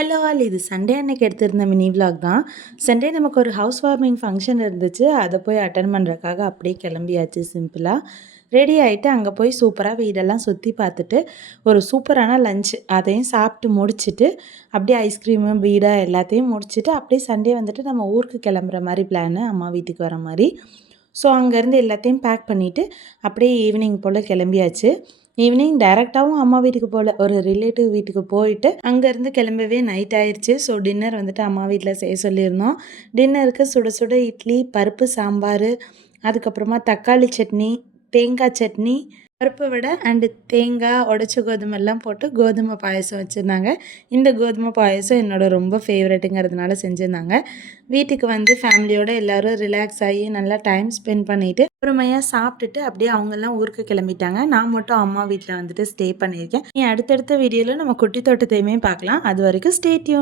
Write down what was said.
Hello all, இது Sunday அன்னைக்கு எடுத்திருந்த mini vlog தான். சண்டே நமக்கு ஒரு ஹவுஸ் வார்மிங் ஃபங்க்ஷன் இருந்துச்சு. அதை போய் அட்டன் பண்ணுறதுக்காக அப்படியே கிளம்பியாச்சு. சிம்பிளாக ரெடி ஆகிட்டு அங்கே போய் சூப்பராக வீடெல்லாம் சுற்றி பார்த்துட்டு ஒரு சூப்பரான லஞ்ச் அதையும் சாப்பிட்டு முடிச்சுட்டு அப்படியே ஐஸ்கிரீமு பீடா எல்லாத்தையும் முடிச்சுட்டு அப்படியே சண்டே வந்துட்டு நம்ம ஊருக்கு கிளம்புற மாதிரி பிளானு, அம்மா வீட்டுக்கு வர மாதிரி. ஸோ அங்கேருந்து எல்லாத்தையும் பேக் பண்ணிவிட்டு அப்படியே ஈவினிங் போல் கிளம்பியாச்சு. ஈவினிங் டைரெக்டாகவும் அம்மா வீட்டுக்கு போகல, ஒரு ரிலேட்டிவ் வீட்டுக்கு போயிட்டு அங்கேருந்து கிளம்பவே நைட் ஆயிடுச்சு. ஸோ டின்னர் வந்துட்டு அம்மா வீட்டில் செய்ய சொல்லியிருந்தோம். டின்னருக்கு சுட சுட இட்லி, பருப்பு சாம்பார், அதுக்கப்புறமா தக்காளி சட்னி, தேங்காய் சட்னி, பருப்பு வடை அண்டு தேங்காய் உடச்ச கோதுமைலாம் போட்டு கோதுமை பாயசம் வச்சுருந்தாங்க. இந்த கோதுமை பாயசம் என்னோடய ரொம்ப ஃபேவரெட்டுங்கிறதுனால செஞ்சுருந்தாங்க. வீட்டுக்கு வந்து ஃபேமிலியோடு எல்லோரும் ரிலாக்ஸ் ஆகி நல்லா டைம் ஸ்பெண்ட் பண்ணிவிட்டு பொறுமையாக சாப்பிட்டுட்டு அப்படியே அவங்கெல்லாம் ஊருக்கு கிளம்பிட்டாங்க. நான் மட்டும் அம்மா வீட்டில் வந்துட்டு ஸ்டே பண்ணியிருக்கேன். அடுத்தடுத்த வீடியோவில் நம்ம குட்டி தோட்டத்தையுமே பார்க்கலாம். அது வரைக்கும் ஸ்டே டியூன்.